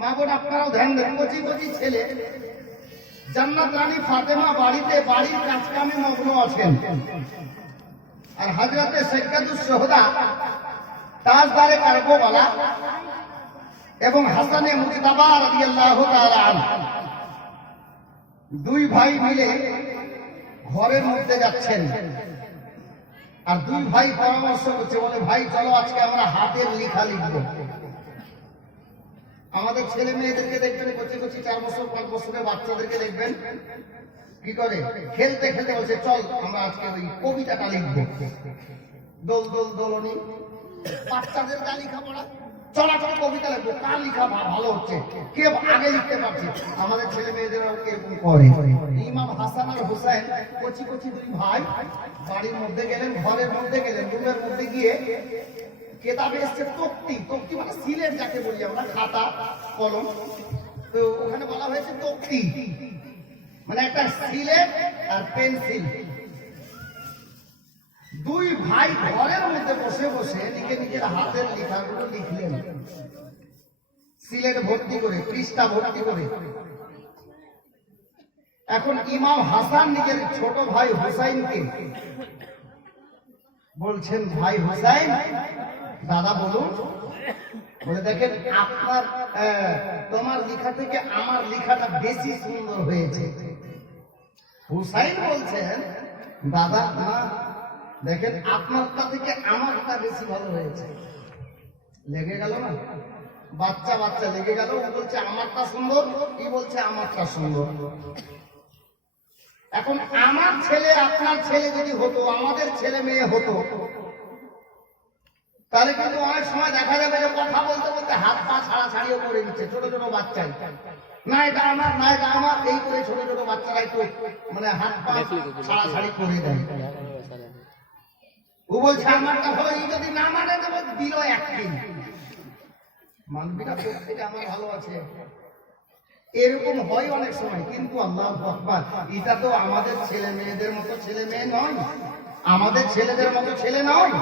মা বোন আপনারাও ধ্যান দেন, কচি কচি ছেলে। জান্নাত রানী ফাতেমা বাড়িতে বাড়ির কাজকামে মগ্ন আছেন, আর হযরতে সাইয়্যিদুস শুহাদা তাজদারে কারবালা এবং হাসানে মুজতাবা রাদিয়াল্লাহু তাআলা আনহু দুই ভাই মিলে ঘরের মধ্যে যাচ্ছেন। আর দুই ভাই পরামর্শ করছে, বলে ভাই চলো আজকে আমরা হাতের লেখা লিখবো। আমাদের ছেলে মেয়েদেরকে দেখবেন, কচি কচি 4 বছর 5 বছরের বাচ্চাদেরকে দেখবেন কি করে, খেলতে খেলতে বলছে চল আমরা আজকে ওই কবিতাটা লিখবো। দোল দোল দোলনি, বাচ্চাদের গা লেখা পড়া, চলা চলা কবিতা লিখবো, কার লেখা ভালো হচ্ছে, কে আগে লিখতে পারছে। আমাদের ছেলে মেয়েদেরও এরকম করে। ইমাম হাসান আর হুসাইন কচি কচি দুই ভাই বাড়ির মধ্যে গেলেন, ঘরের মধ্যে গেলেন, রুমের মধ্যে গিয়ে কেতাবে এসছে তক্তি। তক্তি মানে সিলেট যাকে বলি আমরা, খাতা কলম। তো ওখানে বলা হয়েছে তক্তি মানে একটা সিলেট আর পেন্সিল। দুই ভাই ঘরের মধ্যে বসে বসে নিজের হাতের লেখাগুলো লিখলেন, সিলেট ভর্তি করে, পৃষ্ঠা ভর্তি করে। এখন ইমাম হাসান নিজের ছোট ভাই হুসাইনকে বলছেন, ভাই হুসাইন দাদা বলুন। বলে দেখেন আপনার তোমার লেখা থেকে আমার লেখাটা বেশি সুন্দর হয়েছে। হুসাইন বলছেন, দাদা না, দেখেন আপনারটা থেকে আমারটা বেশি ভালো হয়েছে। লেগে গেল না, বাচ্চা বাচ্চা লেগে গেল। ও বলছে আমারটা সুন্দর, কি বলছে আমারটা সুন্দর। এখন আমার ছেলে আপনার ছেলে যদি হতো, আমাদের ছেলে মেয়ে হতো, তাহলে কিন্তু অনেক সময় দেখা যাবে যে কথা বলতে বলতে হাত পা ছাড়াছাড়িও করে দিচ্ছে। ছোট ছোট বাচ্চাই না এটা আমার, না এটা আমার, এই করে ছোট ছোট বাচ্চারা একটু মানে হাত পা ছাড়াছাড়ি করে দেয়। ও বলছে আমারটা হলো, এই যদি না মানে দেবো দিল একদিন মানবিটা থেকে আমার ভালো আছে। এরকম হয় অনেক সময়, কিন্তু আল্লাহু আকবার, এটা তো আমাদের ছেলে মেয়েদের মতো ছেলে মেয়ে নয়, আমাদের ছেলেদের মতো ছেলে নয়।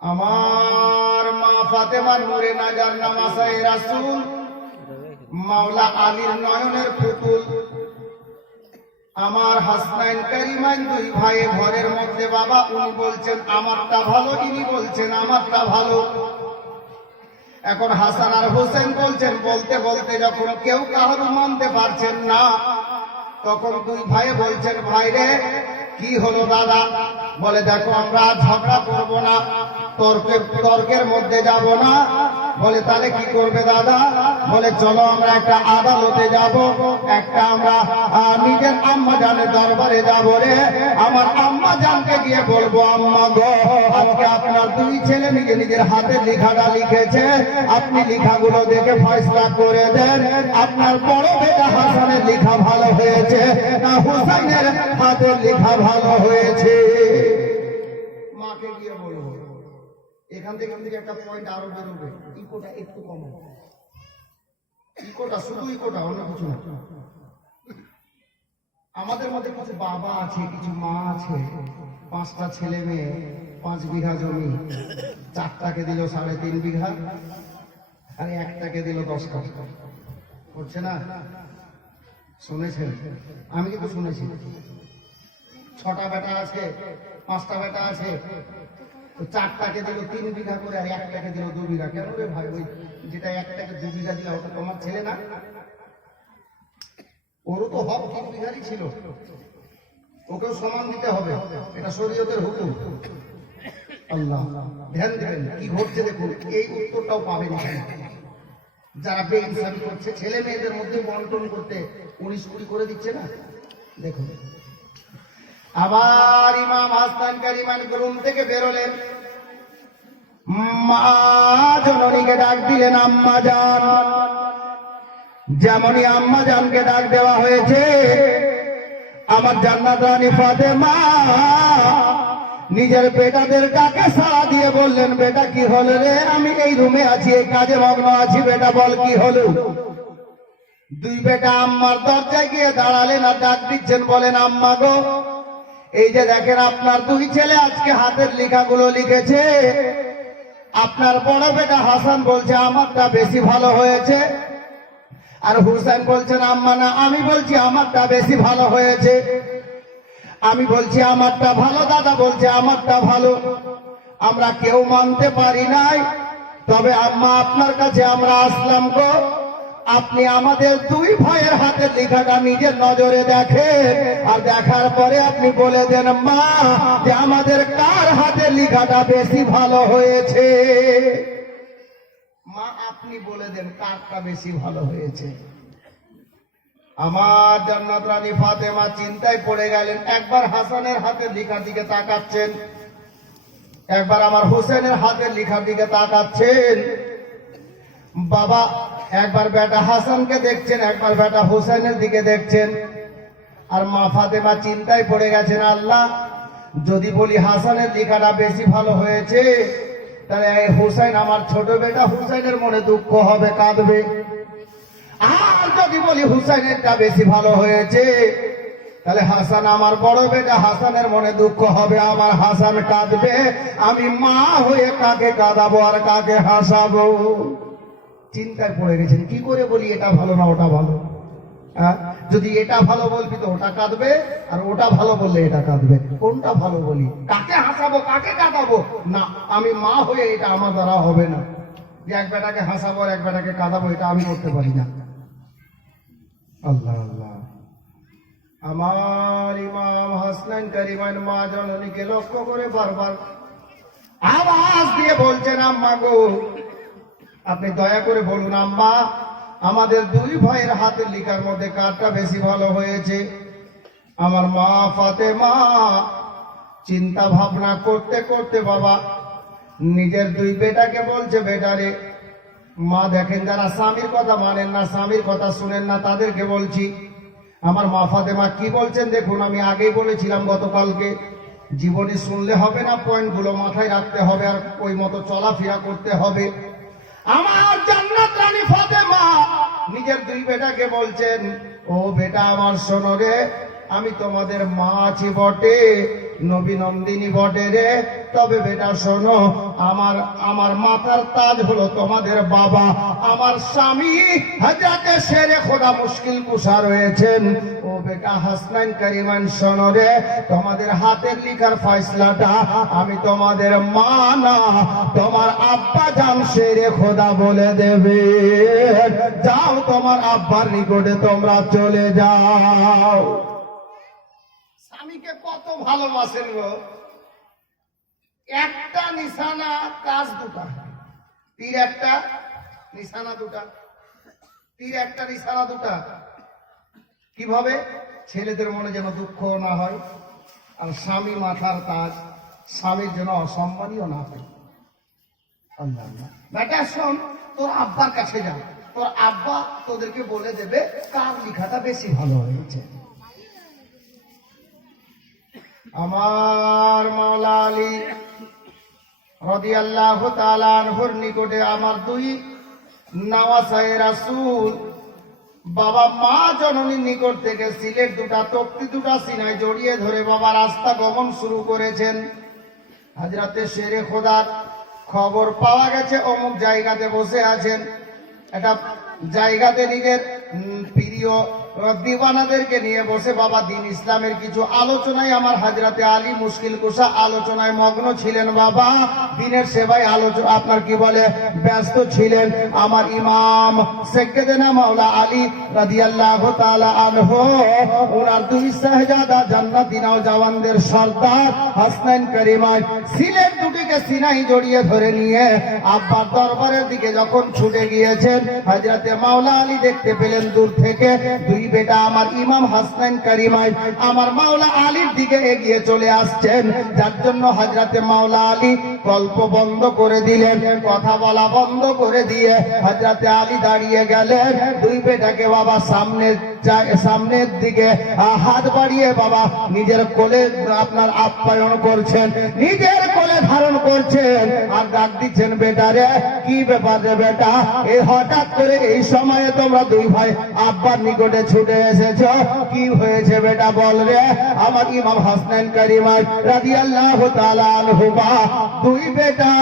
আমার মা ফাতেমার নূরে নাজার নামাসায়ে রাসূল, মাওলা আলীর নয়নের পুতুল, আমার হাসনাইন কারিমাইন দুই ভাই ঘরের মধ্যে। বাবা উনি বলছেন আমারটা ভালো, ইনি বলছেন আমারটা ভালো। এখন হাসান আর হোসেন বলছেন, বলতে বলতে যখন কেউ কারো মানতে পারছেন না, তখন দুই ভাই বলছেন, ভাই রে কি হলো দাদা? বলে দেখো আমরা ঝগড়া করব না, তর্কের মধ্যে যাব না। বলে তাহলে কি করবে দাদা? বলে চলো আমরা একটা আদালতে যাব, একটা আমরা নিজের আম্মা জানের দরবারে যাব রে। আমার আম্মা জানকে গিয়ে বলবো, আম্মা গো আজকে আপনার দুই ছেলে নিজের হাতে লেখাটা লিখেছে, আপনি লেখাগুলো দেখে ফয়সালা করে দেন। আপনার বড় বেটা হাসানের লেখা ভালো হয়েছে না হুসাইনের হাতের লেখা ভালো হয়েছে? মাকে গিয়ে বলবো। এখান থেকে একটা পয়েন্ট আরো বেরোবে, ইকোটা একটু কম, ইকোটা শুধু ইকোটা, অন্য কিছু না। আমাদের মধ্যে কিছু বাবা আছে, কিছু মা আছে, 5টা ছেলে মেয়ে, 5 বিঘা জমি, 4টাকে দিল 3.5 বিঘা, আর একটাকে দিল 10 কাঠা। করছে না? শুনেছেন? আমি কিন্তু শুনেছি। 6টা বেটা আছে, 5টা বেটা আছে, 4টাকে দিল 3 বিঘা করে, আর একটাকে দিল 2 বিঘা। কেন রে ভাই? ওই যেটা একটাকে 2 বিঘা দিল ওটা তোমার ছেলে না? ওরও তো হক 3 বিঘারই ছিল, ওকেও সমান দিতে হবে, এটা শরীয়তের হুকুম। আল্লাহ ধ্যান দেবেন কি ঘটছে দেখুন। এই উত্তরটাও পাবেন যারা বেইনসাফি করছে, ছেলে মেয়েদের মধ্যে বন্টন করতে 19-20 করে দিচ্ছে না। দেখুন আবার ইমাম হাসান কারিমান রুম থেকে বেরোলেন, মা জননীকে ডাক দিলেন, আম্মা জান। যেমনই আম্মা জানকে ডাক দেওয়া হয়েছে, আমার জান্নাত রানী ফাতেমা নিজের বেটাদের ডাকে সাড়া দিয়ে বললেন, বেটা কি হলো রে? আমি এই রুমে আছি, এই কাজে মগ্ন আছি, বেটা বল কি হলো? দুই বেটা আম্মার দরজায় গিয়ে দাঁড়ালেন আর ডাক দিচ্ছেন, বলেন আম্মা গো, এই যে দেখেন আপনার দুই ছেলে আজকে হাতের লেখাগুলো লিখেছে, আপনার বড় বেটা হাসান বলছে আমারটা বেশি ভালো হয়েছে, আর হুসেন বলছেন আম্মা না, আমি বলছি আমারটা বেশি ভালো হয়েছে। আমি বলছি আমারটা ভালো, দাদা বলছে আমারটা ভালো। আমরা কেউ মানতে পারি নাই, তবে আম্মা আপনার কাছে আমরা আসলাম গো, আপনি আমাদের দুই ভাইয়ের হাতের লেখাটা নিজের নজরে দেখেন, আর দেখার পরে আপনি বলে দেন মা যে আমাদের কার হাতের লেখাটা বেশি ভালো হয়েছে। মা আপনি বলে দেন কারটা বেশি ভালো হয়েছে। আমার জান্নাত রানী ফাতেমা চিন্তায় পড়ে গেলেন, একবার হাসানের হাতের লেখার দিকে তাকাচ্ছেন, একবার আমার হোসেনের হাতের লেখার দিকে তাকাচ্ছেন। বাবা একবার বেটা হাসানকে দেখছেন, একবার বেটা হোসেনের দিকে দেখছেন, আর মা ফাতেমা চিন্তায় পড়ে গেছেন, আল্লাহ যদি বলি হাসানের লেখাটা বেশি ভালো হয়েছে, তাহলে হোসেন আমার ছোট বেটা হুসাইনের মনে দুঃখ হবে, কাঁদবে। আর যদি বলি হুসাইনেরটা বেশি ভালো হয়েছে, তাহলে হাসান আমার বড় বেটা হাসানের মনে দুঃখ হবে, আমার হাসান কাঁদবে। আমি মা হয়ে কাকে কাঁদাবো আর কাকে হাসাবো? চিন্তায় পড়ে গেছেন, কি করে বলি এটা ভালো না ওটা ভালো। যদি এটা ভালো বলবি তো ওটা কাঁদবে, আর ওটা ভালো বললে এটা কাঁদবে। কোনটা ভালো বলি, কাকে হাসাবো কাকে কাঁদাবো? না, আমি মা হয়ে এটা আমার দ্বারা হবে না, যে এক বেটাকে হাসাবো আর এক বেটাকে কাঁদাবো, এটা আমি করতে পারি না। আল্লাহ আল্লাহ। আমার ইমাম হাসনাইন কারিমান মা জননীকে লক্ষ্য করে বারবার আওয়াজ দিয়ে বলছেন, আম্মা গো আপনি দয়া করে বলুন আম্মা, আমাদের দুই ভাইয়ের হাতের লেখার মধ্যে কারটা বেশি ভালো হয়েছে? আমার মা ফাতেমা চিন্তা ভাবনা করতে করতে বাবা নিজের দুই বেটাকে বলছে, বেটারে মা দেখেন যারা স্বামীর কথা মানেন না, স্বামীর কথা শুনেন না, তাদেরকে বলছি। আমার মা ফাতেমা কি বলছেন দেখুন, আমি আগেই বলেছিলাম গতকালকে, জীবনে শুনলে হবে না, পয়েন্টগুলো মাথায় রাখতে হবে, আর ওই মতো চলাফেরা করতে হবে। আমার জান্নাত রানী ফাতেমা নিজের দুই বেটাকে বলছেন, ও বেটা আমার শোনো রে, আমি তোমাদের মা আছি বটে, নবী নন্দিনী বটে রে, তবে বেটা শোনো, আমার মাথার তাজ হলো তোমাদের বাবা। আমার স্বামী হযরতে শেরে খোদা মুশকিল কুশা রয়েছেন। ও বেটা হাসনাইন কারিমান শোনো রে, তোমাদের হাতের লেখার ফয়সলাটা আমি তোমাদের মা না, তোমার আব্বা জান শেরে খোদা বলে দেবে। যাও তোমার আব্বার নিকটে তোমরা চলে যাও। স্বামীকে কত ভালোবাসেন গো, একটা নিশানা কাজ দুটা, তীর একটা নিশানা দুটা, তীর একটা নিশানা দুটা। কিভাবে? ছেলেদের মনে যেন দুঃখ না হয়, আর স্বামী মাথার তাজ, স্বামীর যেন অসম্মানীয় না হয়। আল্লাহ আল্লাহ। বেটা শোন, তোর আব্বার কাছে যা, তোর আব্বা তোদেরকে বলে দেবে কার লেখাটা বেশি ভালো হয়েছে। আমার মাওলা আলী রাদিয়াল্লাহু তাআলা আনহুর নিকটে আমার দুই নওয়াসায়ে রাসূল বাবা মা জননীর নিকট থেকে সিলেট দুটা তক্তি দুটা সিনায় জড়িয়ে ধরে বাবা রাস্তা গমন শুরু করেছেন। হযরতে শেরে খোদার খবর পাওয়া গেছে অমুক জায়গাতে বসে আছেন, একটা জায়গাতে নিজের প্রিয় দিওয়ানাদেরকে নিয়ে বসে বাবা দিন ইসলামের কিছু আলোচনায় আমার হযরতে আলী মুশকিল কুশা আলোচনায় মগ্ন ছিলেন। বাবা দিনের সেবায় আলোচনা আপনার কি বলে ব্যস্ত ছিলেন। আমার ইমাম সাইয়্যিদনা মাওলা আলী রাদিয়াল্লাহু তাআলা আনহু ওনার দুই শাহজাদা জান্নাতি নওজওয়ানদের সর্দার হাসনাইন কারিমান সিলেট দুটিকে সিনাই জড়িয়ে ধরে নিয়ে আব্বার দরবারের দিকে যখন ছুটে গিয়েছেন, হযরতে মাওলা আলী দেখতে পেলেন দূর থেকে দুই বেটা আমার ইমাম হাসনাইন কারিমান আমার মাওলা আলীর দিকে এগিয়ে চলে আসছেন, যার জন্য হযরতে মাওলা আলী গল্প বন্ধ করে দিলেন, কথা বলা বন্ধ করে দিয়ে হযরতে আলী দাঁড়িয়ে গেলেন। দুই বেটাকে বাবা সামনের দিকে হাত বাড়িয়ে বাবা নিজের কোলে আপনার আপ্যায়ন করছেন, নিজের কোলে ধারণ করছেন, আর ডাক দিচ্ছেন, বেটারে কি ব্যাপার রে বেটা, এই হঠাৎ করে এই সময়ে তোমরা দুই ভাই আব্বার নিকটে ছুটে এসেছো, কি হয়েছে বেটা বল রে। আমার ইমাম হাসনাইন কারিমান রাদিয়াল্লাহু তাআলা আনহু দুই দুই বেটা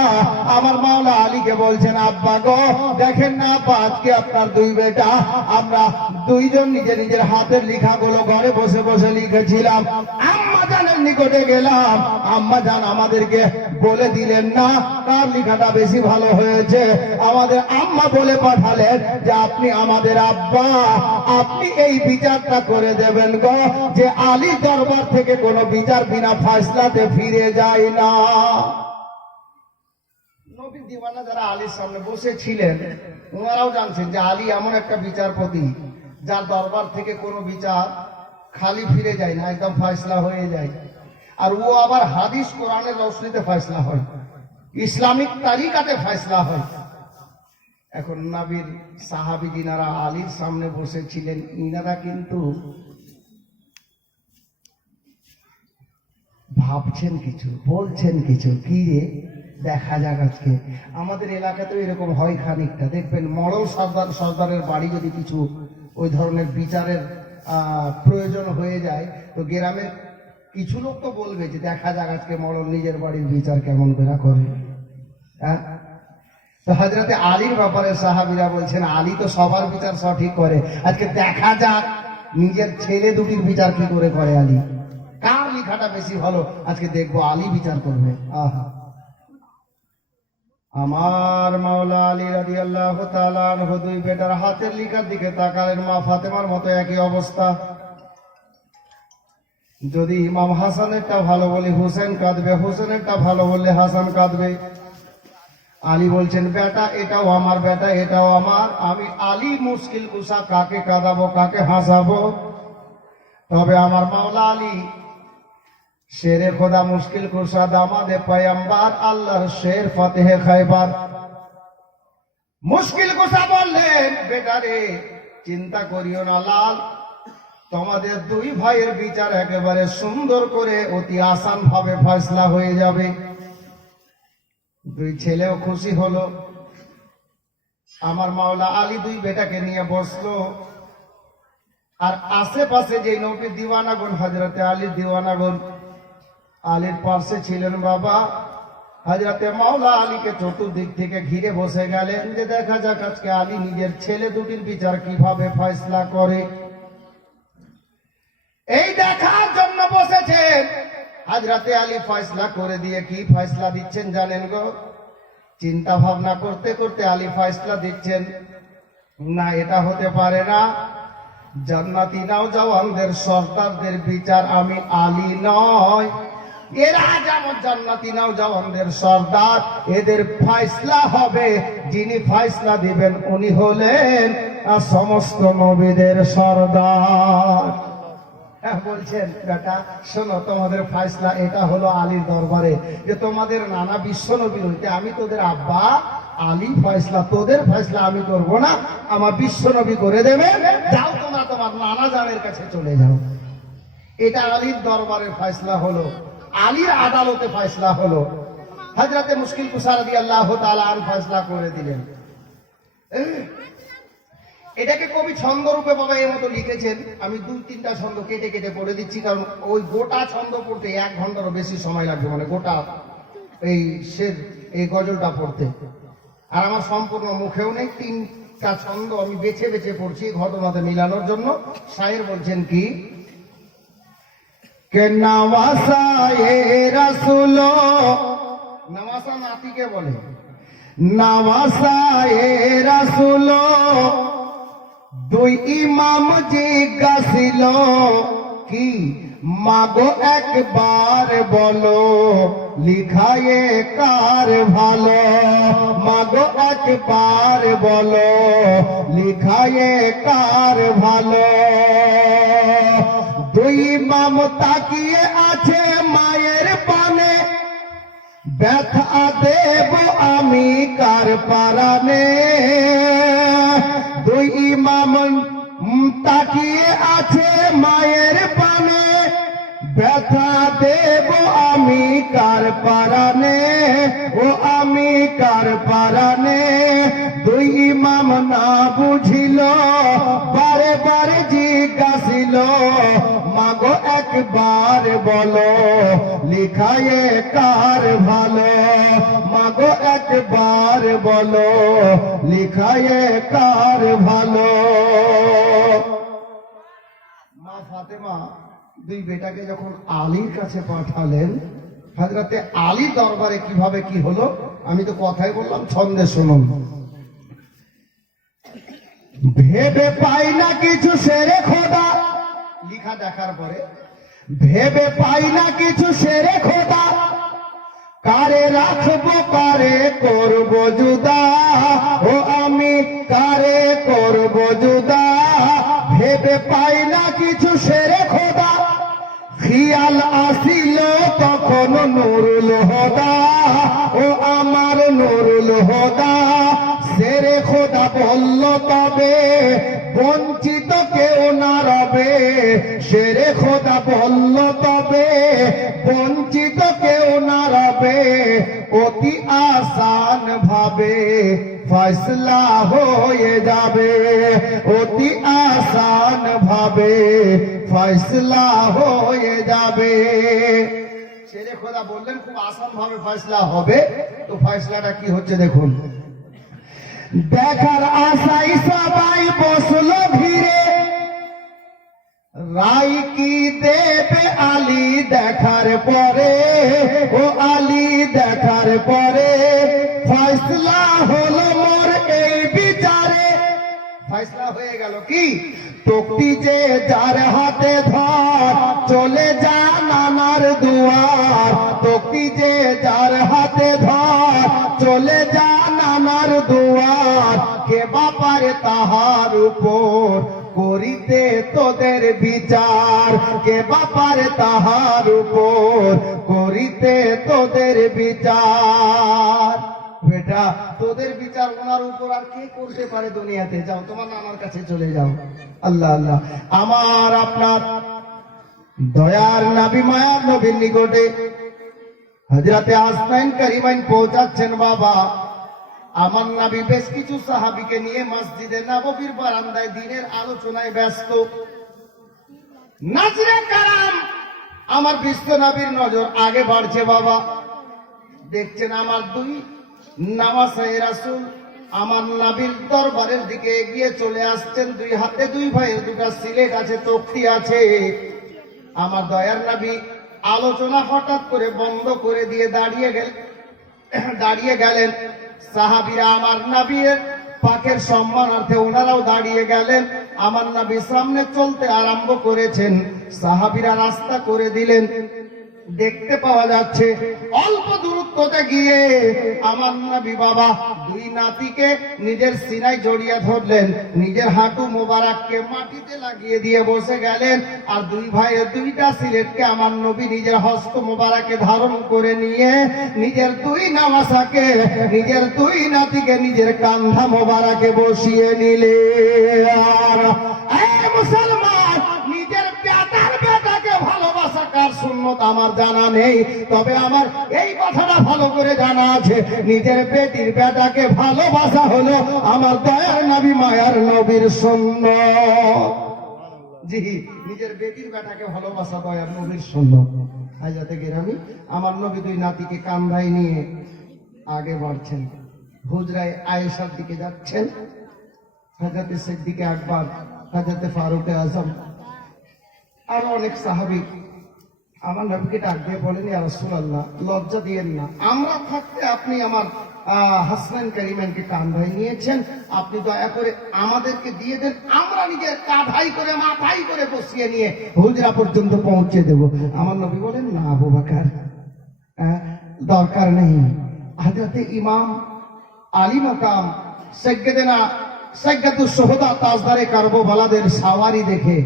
আমার মাওলা আলীকে বলছেন, আব্বা গো দেখেন না আব্বা, আজকে আপনার দুই বেটা আমরা দুইজন নিজের নিজের হাতের লেখাগুলো ঘরে বসে বসে লিখেছিলাম, আম্মা জানের নিকটে গেলাম, আম্মা জান আমাদেরকে বলে দিলেন না কার লেখাটা বেশি ভালো হয়েছে। আমাদের আম্মা বলে পাঠালেন যে আপনি আমাদের আব্বা, আপনি এই বিচারটা করে দেবেন গো যে আলী দরবার থেকে কোনো বিচার বিনা ফয়সালাতে ফিরে যায় না। নবীর দিওয়ানা যারা আলীর সামনে বসেছিলেন ওনারাও জানছেন যে আলী এমন একটা বিচারপতি যার দরবার থেকে কোনো বিচার খালি ফিরে যায় না, একদম ফয়সালা হয়ে যায়। আর ও আবার হাদিস কোরআনের রওশনীতে ফয়সালা হয়, ইসলামিক তারিকাতে ফয়সালা হয়। এখন নবীর সাহাবী যিনারা আলীর সামনে বসেছিলেন ইনারা কিন্তু ভাবছেন কিছু, বলছেন কিছু, কি রে দেখা যাক আজকে। আমাদের এলাকাতেও এরকম হয় খানিকটা, দেখবেন মরল সর্দারের বাড়ি যদি কিছু ওই ধরনের বিচারের প্রয়োজন হয়ে যায় তো গ্রামের কিছু লোক তো বলবে যে দেখা যাক আজকে মরল নিজের বাড়ির বিচার কেমন করে। হ্যাঁ, তো হযরতে আলীর ব্যাপারে সাহাবীরা বলছেন আলী তো সবার বিচার সঠিক করে, আজকে দেখা যাক নিজের ছেলে দুটির বিচার কি করে আলী, কার লেখাটা বেশি ভালো আজকে দেখবো, আলী বিচার করবে। আহা, আমার মাওলা আলী রাদিয়াল্লাহু তাআলা আনহু দুই বেটার হাতের লেখার দিকে তাকালেন, মা ফাতেমার মতো একই অবস্থা। যদি ইমাম হাসানেরটা ভালো বলি হুসেন কাঁদবে, হুসেনেরটা ভালো বললে হাসান কাঁদবে। আলী বলছেন বেটা এটাও আমার, বেটা এটাও আমার, আমি আলী মুশকিল কুসা কাকে কাঁদাবো কাকে হাসাবো। তবে আমার মাওলা আলী শেরে খোদা মুশকিল কুসা দামাদে পয়গম্বর আল্লাহর শের ফতেহে খায়বার। মুশকিল কুসা বললেন বেটা রে চিন্তা করিও না লাল, তোমাদের দুই ভাইয়ের বিচার একেবারে সুন্দর করে অতি আসান ভাবে ফয়সালা হয়ে যাবে। দুই ছেলেও খুশি হলো। আমার মাওলা আলী দুই বেটাকে নিয়ে বসলো, আর আশেপাশে যে নবীর দিওয়ানাগণ হযরতে আলীর দিওয়ানাগণ আলীর পাশে ছিলেন বাবা। হযরতে মাওলা আলীকে চতুর্দিক থেকে ঘিরে বসে গেলেন যে দেখা যাক আজকে আলী নিজের ছেলে দুটির বিচার কিভাবে ফয়সালা করে। এই দেখার জন্য বসেছেন। হযরতে আলী ফয়সালা করে দিয়ে কি ফয়সালা দিচ্ছেন জানেন গো? চিন্তা ভাবনা করতে করতে আলী ফয়সালা দিচ্ছেন, না এটা হতে পারে না, জান্নাতি নওজওয়ানদের সর্দারদের বিচার আমি আলী নয়, এরা যেমন জান্নাতি নওজওয়ানদের সর্দার, এদের ফয়সালা হবে, যিনি ফয়সালা দিবেন উনি হলেন সমস্ত নবীদের সর্দার। বলছেন বেটা শোনো তোমাদের ফয়সালা এটা হলো আলীর দরবারে যে তোমাদের নানা বিশ্ব নবীর হইতে আমি তোদের আব্বা আলী ফয়সালা, তোদের ফয়সালা আমি করব না, আমার বিশ্ব নবী করে দেবে, যাও তোমরা তোমার নানা জানের কাছে চলে যাও। এটা আলীর দরবারে ফয়সালা হলো, আলীর আদালতে ফয়সালা হলো। হযরতে মুশকিল কুসা রাদিয়াল্লাহু তাআলা আনহু ফয়সালা করে দিলেন। এটাকে কবি ছন্দ রূপে বাবা এর মতো লিখেছেন, আমি দুই তিনটা ছন্দ কেটে কেটে পড়ে দিচ্ছি, কারণ ওই গোটা ছন্দ পড়তে 1 ঘন্টারও বেশি সময় লাগবে, মানে গোটা এই শের এই গজলটা পড়তে। আর আমার সম্পূর্ণ মুখেও নেই, 3টা ছন্দ আমি বেছে বেছে পড়ছি ঘটনাতে মিলানোর জন্য। শায়ের বলছেন কি, কে নওয়াসা এ রাসূল, নওয়াসা নাতিকে বলে, নওয়াসা এ রাসূল দুই ইমাম জিজ্ঞাসিল কি মাগো একবার বলো লিখায়ে কার ভালো, মাগো একবার বলো লিখায়ে কার ভালো। দুই ইমাম তাকিয়ে আছে মায়ের পানে, ব্যথা দেব আমি কার পারানে। দুই ইমাম তাকিয়ে আছে মায়ের পানে, ব্যথা দেব আমি কার পারানে, ও আমি কার পারানে। দুই ইমাম না বুঝিল বারে বারে জিজ্ঞাসিল মাগো একবার বলো লিখায়ে কার ভালো, মাগো একবার বলো লিখায়ে কার ভালো। মা ফাতেমা দুই বেটাকে যখন আলীর কাছে পাঠালেন, হযরতে আলী দরবারে কিভাবে কি হলো আমি তো কথাই বললাম, ছন্দে শুনুন। ভেবে পাই না কিছু সেরে খোদা, লিখা দেখার পরে ভেবে পাই না কিছু সেরে খোদা, কারে রাখবো কারে করব জুদা, ও আমি কারে করব জুদা, ভেবে পাই না কিছু সেরে খোদা, খিয়াল আসিল তখন নুরুল হুদা, ও আমার নুরুল হুদা, সেরে খোদা বলল তবে বঞ্চিত কেউ না রবে, সেরে খোদা বলল তবে বঞ্চিত কেউ না রবে, অতি আসান ভাবে ফয়সলা হয়ে যাবে, অতি আসান ভাবে ফয়সলা হয়ে যাবে। সেরে খোদা বললেন খুব আসান ভাবে ফয়সলা হবে। তো ফয়সলাটা কি হচ্ছে দেখুন। দেখার আশাই সবাই বসলো ভিড়ে, রাই কি দেবে আলী দেখার পরে, ও আলী দেখার পরে, ফয়সলা হলো মোর এই বিচারে। ফয়সলা হয়ে গেল কি, তক্তি যে যার হাতে ধর চলে যা নানার দুয়ার, তক্তি যে যার হাতে ধর চলে যা নানার দুয়ার, কে বাপারে তাহার উপর করিতে তোদের বিচার, কে বাপারে তাহার উপর করিতে তোদের বিচার। বেটা তোদের বিচার ওনার উপর আর কে করতে পারে দুনিয়াতে, যাও তোমার নানার কাছে চলে যাও। আল্লাহ আল্লাহ। আমার আপনার দয়ার নবী মায়ার নবীর নিকটে হযরতে হাসনাইন কারিমাইন পৌঁছাচ্ছেন। বাবা আমার নবী বেশ কিছু সাহাবীকে নিয়ে মসজিদে নববীর বারান্দায় দিনের আলোচনায় ব্যস্ত। নাজরে কারাম আমার বিশ্ব নবীর নজর আগে বাড়ছে। বাবা দেখছেন আমার দুই নামাসায়ে রাসূল আমার নবীর দরবারের দিকে এগিয়ে চলে আসছেন। দুই হাতে দুই ভাইয়ের দুটা সিলেট আছে, তক্তি আছে। আমার দয়ার নবী আলোচনা হঠাৎ করে বন্ধ করে দিয়ে দাঁড়িয়ে গেলেন। সাহাবীরা আমার নবীর পাকের সম্মানার্থে ওনারাও দাঁড়িয়ে গেলেন। আমার নবী সামনে চলতে আরম্ভ করেছেন, সাহাবীরা রাস্তা করে দিলেন। দেখতে পাওয়া যাচ্ছে অল্প দূরত্বতে গিয়ে আমার নবী বাবা দুই নাতিকে নিজের সিনায় জড়িয়ে ধরলেন, নিজের হাঁটু মোবারককে মাটিতে লাগিয়ে দিয়ে বসে গেলেন। আর দুই ভাইয়ের দুইটা সিলেটকে আমার নবী নিজের হস্ত মোবারকে ধারণ করে নিয়ে নিজের দুই নামাসাকে, নিজের দুই নাতিকে নিজের কান্ধা মোবারকে বসিয়ে নিলে। আর মুসলমান নিজের বেটাকে ভালোবাসা কার সুন্নত আমার জানা নেই, তবে আমার এই কথাটা ভালো করে জানা আছে, নিজের বেটির বেটাকে ভালোবাসা হলো আমার দয়ার নবী মায়ার নবীর সুন্নত। জি, নিজের বেটির বেটাকে ভালোবাসা দয়ার নবীর সুন্নত। হাজরাতে গেরামি আমার নবী দুই নাতিকে কান্ধায় নিয়ে আগে বাড়ছেন, হুজরায় আয়েশার দিকে যাচ্ছেন। হযরতে সিদ্দিকে আকবর, হযরতে ফারুক আজম, আরো অনেক সাহাবী আমার নবীকে ডাক দিয়ে বলেন, ইয়া রাসূলুল্লাহ লজ্জা দিয়েন না, আমরা থাকতে আপনি আমার হাসনাইন কারিমাইনকে কাঁধায় নিয়েছেন, আপনি দয়া করে আমাদেরকে দিয়ে দেন, আমরা নিজের কাঁধাই করে মাথায় করে বসিয়ে নিয়ে হুজরা পর্যন্ত পৌঁছে দেব। আমার নবী বলেন, না আবু বকর, দরকার নেই। হযরতে ইমাম আলী মাকাম সাইয়্যিদনা সাইয়্যিদুশ শুহাদা তাজদারে কারবালাদের সাওয়ারি দেখে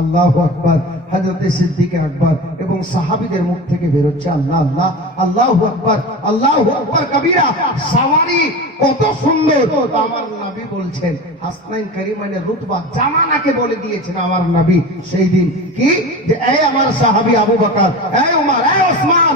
আল্লাহু আকবার, হযরতে সিদ্দিকে আকবর এবং সাহাবীদের মুখ থেকে বেরোচ্ছে আল্লাহ আল্লাহ, আল্লাহু আকবার, আল্লাহু আকবার কবীরা। সাওয়ারি কত সুন্দর। আমার নবী বলছেন হাসনাইন কারিমাইনের রুতবা জামানাকে বলে দিয়েছেন আমার নবী সেই দিন কি, যে এই আমার সাহাবী আবু বকর, এই উমর, এই ওসমান,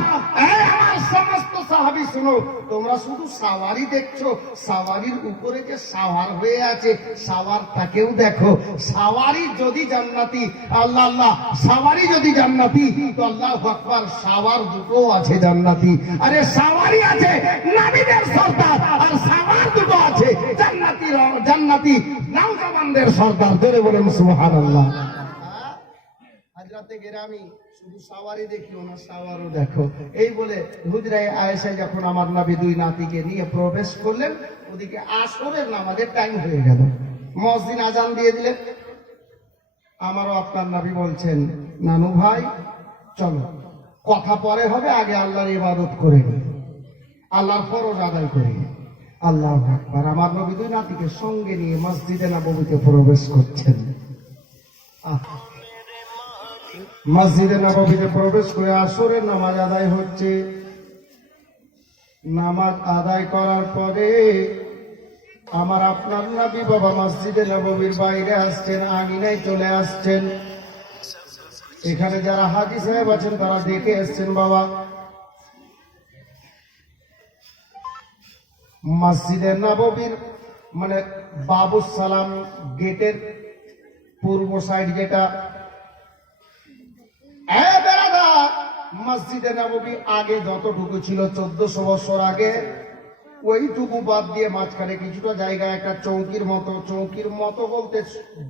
এই আমার সমস্ত ভাবি শোনো, তোমরা শুধু সাওয়ারি দেখছো, সাওয়ারির উপরে যে সাওয়ার হয়ে আছে সাওয়ারটাকেও দেখো। সাওয়ারি যদি জান্নাতি, আল্লাহ আল্লাহ, সাওয়ারি যদি জান্নাতি তো আল্লাহু আকবার, সাওয়ার দুটো আছে জান্নাতি। আরে সাওয়ারি আছে নবীদের সর্দার, আর সাওয়ার দুটো আছে জান্নাতি, জান্নাতি নওজওয়ানদের সর্দার। জোরে বলেন সুবহানাল্লাহ। হাজরাতে গেরামি শুধু সাওয়ারি দেখিও না, সাওয়ারও দেখো। এই বলে হুজরায়ে আয়েশা যখন আমার নবী দুই নাতিকে নিয়ে প্রবেশ করলেন, ওদিকে আসরের নামাজের টাইম হয়ে গেল, মসজিদ আজান দিয়ে দিলেন। আমারও আপনার নবী বলছেন, নানু ভাই চলো, কথা পরে হবে, আগে আল্লাহর ইবাদত করে নি, আল্লাহর ফরজ আদায় করি। আল্লাহু আকবার। আমার নবী দুই নাতিকে সঙ্গে নিয়ে মসজিদে নববীতে প্রবেশ করছেন। মসজিদে নববীতে প্রবেশ করে আসরের নামাজ আদায় হচ্ছে। নামাজ আদায় করার পরে আমার আপনার নবী বাবা মসজিদে নববীর বাইরে আসছেন, আঙিনায় চলে আসছেন। এখানে যারা হাজী সাহেব আছেন তারা দেখে এসছেন বাবা, মসজিদে নববীর মানে বাবুস সালাম গেটের পূর্ব সাইড যেটা, মসজিদে নববী আগে যতটুকু ছিল 1400 বছর আগে, ওইটুকু বাদ দিয়ে মাঝখানে কিছুটা জায়গা একটা চৌকির মতো, চৌকির মতো বলতে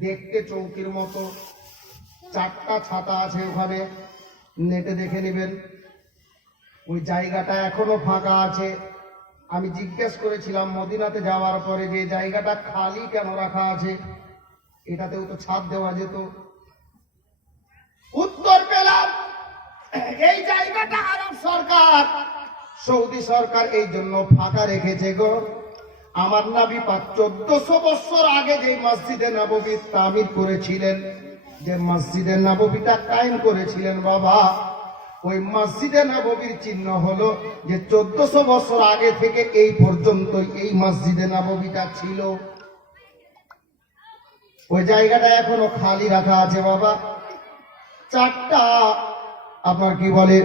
দেখতে চৌকির মতো, 4টা ছাতা আছে ওখানে, নেটে দেখে নেবেন। ওই জায়গাটা এখনো ফাঁকা আছে। আমি জিজ্ঞেস করেছিলাম মদিনাতে যাওয়ার পরে যে জায়গাটা খালি কেন রাখা আছে, এটাতেও তো ছাদ দেওয়া যেত। উত্তর পেলাম এই জায়গাটা আরব সরকার, সৌদি সরকার এই জন্য ফাঁকা রেখেছে গো। আমার নবী পাক 1400 বছর আগে যে মসজিদে নববী তামির করেছিলেন, যে মসজিদে নববীটা কায়েম করেছিলেন বাবা, ওই মসজিদে নববীর চিহ্ন হলো যে 1400 বছর আগে থেকে এই পর্যন্ত এই মসজিদে নববীটা ছিল। ওই জায়গাটা এখনো খালি রাখা আছে বাবা। 4টা আপনার কি বলে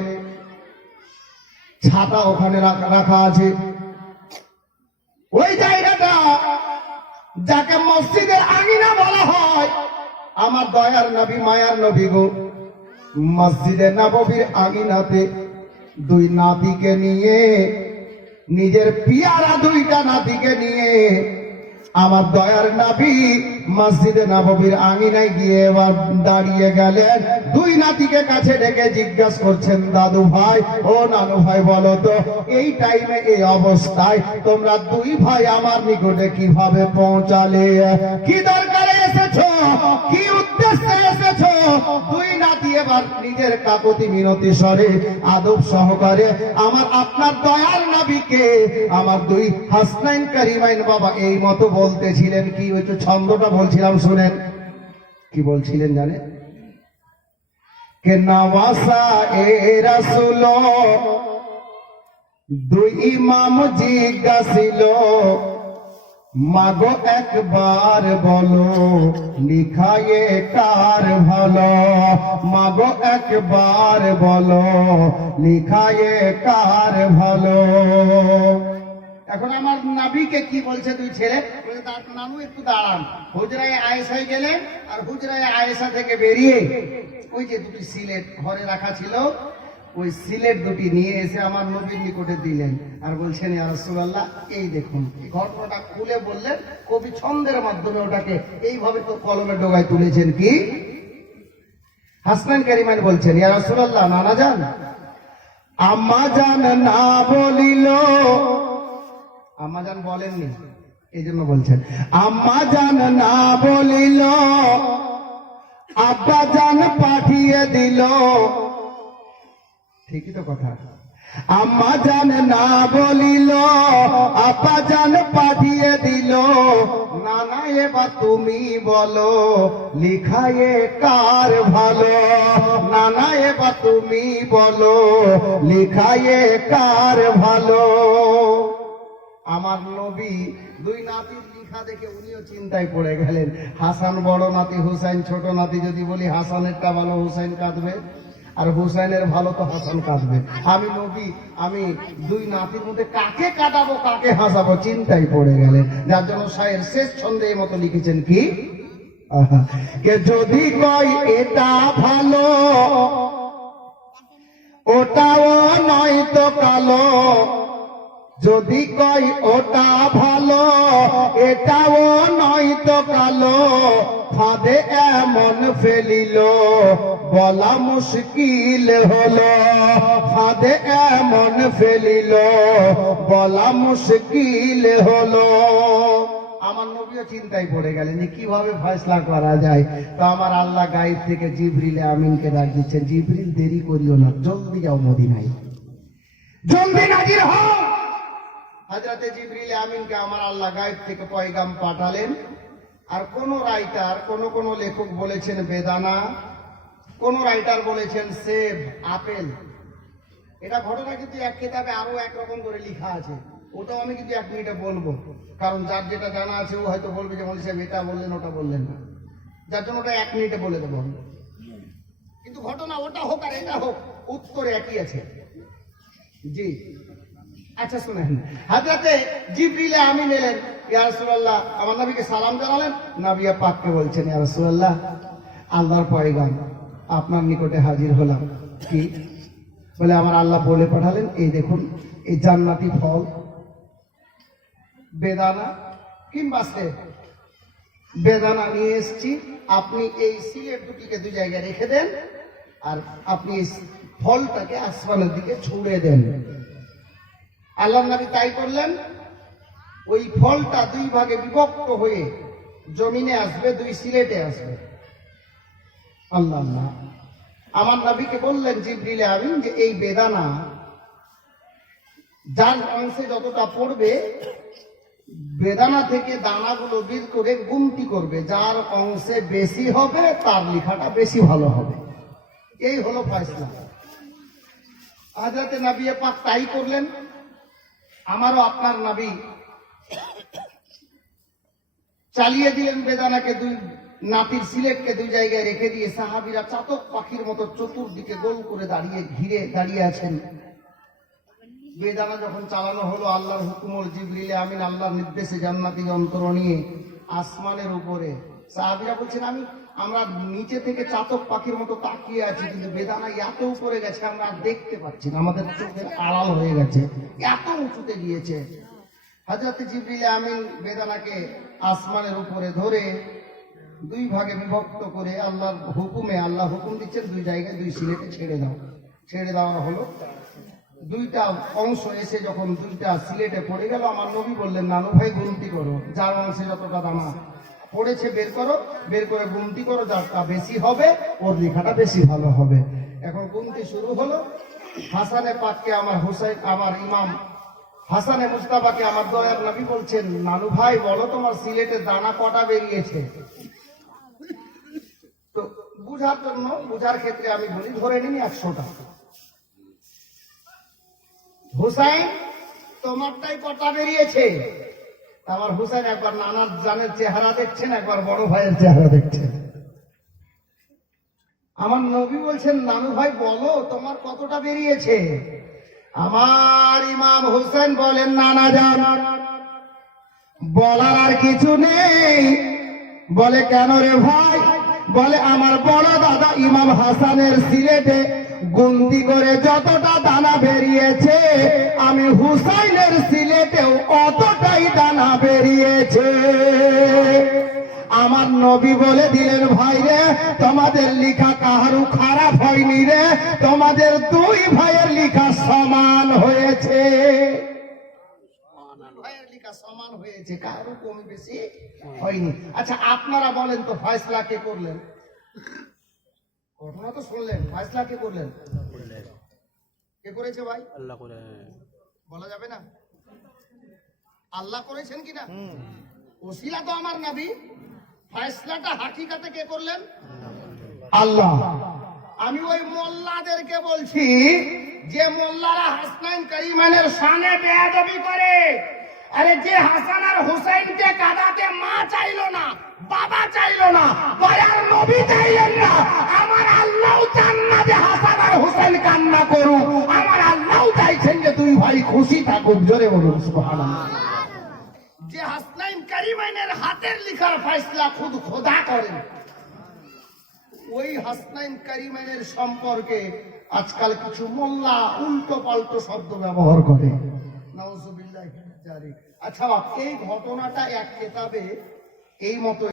ছাতা ওখানে রাখা আছে। ওই জায়গাটা যাকে মসজিদের আঙিনা বলা হয়, আমার দয়ার নবী মায়ার নবী গো মসজিদে নববীর আঙিনাতে দুই নাতিকে নিয়ে, নিজের পিয়ারা 2টা নাতিকে নিয়ে আমার দয়ার নবী মসজিদে নববীর আঙিনায় গিয়ে এবার দাঁড়িয়ে গেলেন। দুই নাতিকে কাছে ডেকে জিজ্ঞাসা করছেন, দাদু ভাই ও নানু ভাই বলো তো এই টাইমে এই অবস্থায় তোমরা দুই ভাই আমার নিকটে কিভাবে পৌঁছালে? কি দরকারে এসেছো? কি উদ্দেশ্যে এসেছো? দুই নাতি এবার নিজের কাকুতি মিনতি স্বরে আদব সহকারে আমার আপনার দয়ার নবীকে, আমার দুই হাসনাইন কারিমাইন বাবা এই মতো বলতেছিলেন। কি ওই ছন্দটা বলছিলাম শুনেন, কি বলছিলেন জানেন? কে নওয়াসা এ রাসূল, দুই ইমাম জিজ্ঞাসিল, মাগো একবার বলো লিখায়ে কার ভালো, মাগো একবার বলো লিখায়ে কার ভালো। এখন আমার নবীকে কি বলছে দুই ছেলে, নানু একটু দাঁড়ান। হুজরায়ে আয়েশায় গেলেন, আর হুজরায়ে আয়েশা থেকে বেরিয়ে ওই যে 2টি সিলেট ঘরে রাখা ছিল, ওই সিলেট 2টি নিয়ে এসে আমার নবীর নিকটে দিলেন, আর বলছেন ইয়া রাসূলুল্লাহ এই দেখুন। এই ঘটনাটা খুলে বললেন, কবি ছন্দের মাধ্যমে ওটাকে এইভাবে তো কলমে ডোগায় তুলেছেন। কি হাসনাইন কারিমাইন বলছেন, ইয়া রাসূলুল্লাহ নানা জান, আম্মা জান না বলিল, আম্মা জান বলেননি এই জন্য বলছেন, আম্মা জান না বলিল, আব্বা জান পাঠিয়ে দিল। ঠিকই তো কথা। আম্মা জান না বলিল, আব্বা জান পাঠিয়ে দিল, নানা এবার তুমি বলো লিখায়ে কার ভালো, নানা এবার তুমি বলো লিখায়ে কার ভালো। আমার নবী দুই নাতির লিখা দেখে উনিও চিন্তায় পড়ে গেলেন। হাসান বড় নাতি, হুসাইন ছোট নাতি, যদি বলি হাসানেরটা ভালো হুসাইন কাঁদবে, আর হুসাইনের ভালো তো হাসান কাঁদবে। আমি নবী, আমি দুই নাতির মধ্যে কাকে কাটাবো কাকে হাসাবো চিন্তায় পড়ে গেলে। যার জন্য শায়ের শেষ ছন্দে এই মতো লিখেছেন কি, কে যদি কয় এটা ভালো ওটাও নয় তো কালো, যদি কয় ওটা ভালো এটাও নয় তো কালো, ফাঁদে এমন ফেলিল বলা মুশকিল হলো, ফাঁদে এমন ফেলিল বলা মুশকিল হলো। আমার নবীও চিন্তায় পড়ে গেলেন যে কিভাবে ফয়সলা করা যায়। তো আমার আল্লাহ গায়েব থেকে জিবরিল আমিনকে ডাক দিচ্ছেন, জিবরিল দেরি করিও না, জলদি যাও মদিনায়, জলদি নাজির হও। হযরতে জিবরিল আমিনকে আমার আল্লাহ গায়েব থেকে পয়গাম পাঠালেন। আর কোন রাইটার, কোন লেখক বলেছেন বেদানা, কোন রাইটার বলেছেন সেব, আপেল। এটা ঘটনা কিন্তু এক কিতাবে আরো একরকম করে লেখা আছে, ওটাও আমি কিন্তু 1 মিনিটে বলবো, কারণ যার যেটা জানা আছে ও হয়তো বলবে যে মৌলভী সাহেব এটা বললেন ওটা বললেন না, যার জন্য ওটা 1 মিনিটে বলে দেবো। কিন্তু ঘটনা ওটা হোক আর এটা হোক, উত্তরে একই আছে। জি আচ্ছা শুনেন, হযরতে জিবরিল আমিন এলেন, ইয়া রাসূলুল্লাহ, আমার নবীকে সালাম জানালেন। নবী পাককে বলছেন, ইয়া রাসূলুল্লাহ, আল্লাহর পয়গাম আপনার নিকটে হাজির হলাম। কি বলে? আমার আল্লাহ বলে পাঠালেন, এই দেখুন এই জান্নাতি ফল বেদানা কিংবা সেব, বেদানা নিয়ে এসেছি, আপনি এই সিলেট দুটিকে 2 জায়গায় রেখে দেন, আর আপনি এই ফলটাকে আসমানের দিকে ছুঁড়ে দেন। আল্লাহর নবী তাই করলেন। ওই ফলটা 2 ভাগে বিভক্ত হয়ে জমিনে আসবে, 2 সিলেটে আসবে। আল্লাহ আল্লাহ। আমার নবীকে বললেন জিবরিল আমিন যে এই বেদানা যার অংশে যতটা পড়বে, বেদানা থেকে দানাগুলো বের করে গুনতি করবে, যার অংশে বেশি হবে তার লেখাটা বেশি ভালো হবে। এই হলো ফয়সালা। হযরতে নবী পাক তাই করলেন। আমারও আপনার নবী চালিয়ে দিলেন বেদানাকে, 2 নাতির সিলেটকে 2 জায়গায় রেখে দিয়ে সাহাবীরা চাতক পাখির মতো চতুর্দিকে গোল করে ঘিরে দাঁড়িয়ে আছেন। বেদানা যখন চালানো হলো, আল্লাহর হুকুমল জিবরিল আমিন আল্লাহর নির্দেশে জান্নাতি যন্ত্র নিয়ে আসমানের উপরে, সাহাবীরা বলছেন আমরা নিচে থেকে চাতক পাখির মতো তাকিয়ে আছি, কিন্তু বেদানা এত উপরে গেছে আমরা দেখতে পাচ্ছি না, আমাদের চোখের আড়াল হয়ে গেছে, এত উঁচুতে গিয়েছে। হযরত জিবরিল আমিন বেদানাকে আসমানের উপরে ধরে 2 ভাগে বিভক্ত করে আল্লাহর হুকুমে, আল্লাহ হুকুম দিচ্ছেন 2 জায়গায় 2 সিলেটে ছেড়ে দাও। ছেড়ে দেওয়া হলো। 2টা অংশ এসে যখন 2টা সিলেটে পড়ে গেল, আমার নবী বললেন, নানু ভাই গুনতি করো, যার অংশে যতটা দানা পড়েছে বের করো, বের করে গুনতি করো, যারটা বেশি হবে ওর লেখাটা বেশি ভালো হবে। এখন গুনতি শুরু হলো। হাসানে পাককে আমার হুসাইন, আমার ইমাম হাসানে মুস্তাফাকে আমার দয়ার নবী বলছেন, নানু ভাই বলো তোমার সিলেটে দানা কটা বেরিয়েছে? তো বুঝার ক্ষেত্রে আমি বলি, ধরে নিন 100টা। হুসাইন তোমারটাই কটা বেরিয়েছে? আমার হুসাইন একবার নানার জানের চেহারা দেখছেন, একবার বড় ভাইয়ের চেহারা দেখছেন। আমার নবী বলছেন, নানু ভাই বলো তোমার কতটা বেরিয়েছে? আমার ইমাম হুসেন বলেন, নানা জান বলার আর কিছু নেই। বলে কেন রে ভাই? বলে আমার বড় দাদা ইমাম হাসানের সিলেটে গুনতি করে যতটা দানা বেরিয়েছে, আমি হুসাইনের সিলেটেও অতটাই দানা বেরিয়েছে। আমার নবী বলে দিলেন, ভাই রে তোমাদের লেখা কাহারও খারাপ হয়নি রে, তোমাদের 2 ভাইয়ের লেখা সমান হয়েছে। ভাইয়ের লেখা সমান হয়েছে, কারো কম বেশি হয়নি। আচ্ছা আপনারা বলেন তো, ফয়সালা কে করলেন? ঘটনা তো শুনলেন, ফয়সালা কে করলেন? কে করেছে ভাই? আল্লাহ করে। বলা যাবে না আল্লাহ করেছেন কিনা? ওসিলা তো আমার নবী। ফয়সালাটা হাকিকাতে কে করলেন? আল্লাহ। আমি ওই মোল্লাদেরকে বলছি যে মোল্লারা হাসনাইন কারিমানের শানে বেয়াদবি করে। আরে যে হাসান আর হুসাইনকে কাঁদাতে মা চাইলো না, বাবা চাইলো না, দয়ার নবী চাইলেন না, আমার আল্লাহ চান না যে হাসান আর থাকুক, জোরে বলুন সুবহানাল্লাহ। যে হাসনাইন কারিমাইনের হাতের লিখার ফয়সালা খুদ খোদা করেন, ওই হাসনাইন কারিমাইনের সম্পর্কে আজকাল কিছু মোল্লা উল্টো পাল্টো শব্দ ব্যবহার করে। নাউজুবিল্লাহ। আচ্ছা, এই ঘটনাটা এক কেতাবে এই মতো